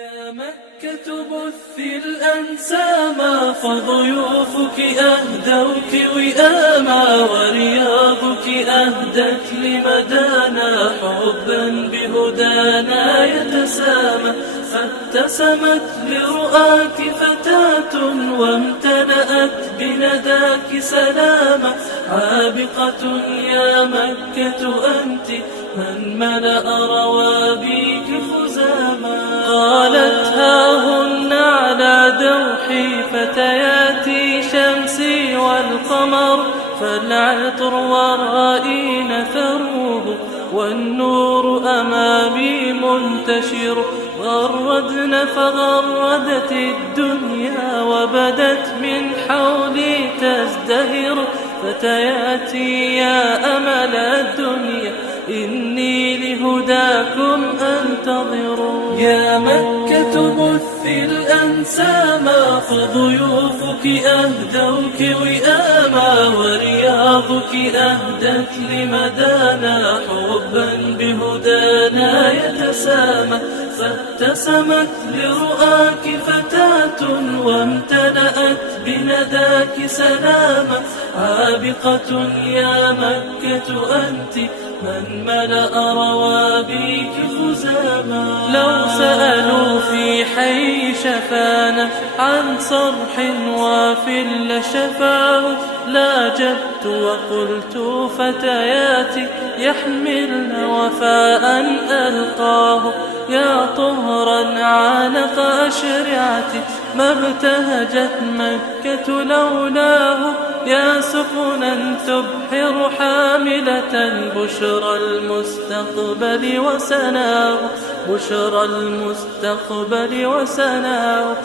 يا مكة بثي الأنساما فضيوفك أهدوك وئاما ورياضك أهدت لمدانا حبا بهدانا يتسامى فابتسمت لرؤاك فتاة وامتلأت بنداك سلاما عابقة يا مكة أنت من ملأ روابيك خزاما قالت هاهن على دوحي فتياتي شمسي والقمر فالعطر ورائي نثروه والنور أمامي منتشر غردن فغردت الدنيا وبدت من حولي تزدهر فتياتي يا أمل الدنيا إني لهداكم أنتظر يا مكة بثي الأنساما فضيوفك أهدوك وئاما ورياضك أهدت لمدانا حبا بهدانا يتسامى فابتسمت لرؤاك فتاة وامتلأت بنداك سلاما عابقة يا مكة أنت من ملأ روابيك خزاما لو سألوا في حي شفانا عن صرح وافل شفاه لاجبت وقلت فتياتي يحملن وفاء ألقاه يا طهرا عانق أشرعتي ما ابتهجت مكة لولاه يا سفنا تبحر حاملة بشرى المستقبل وسناه بشرى المستقبل وسناه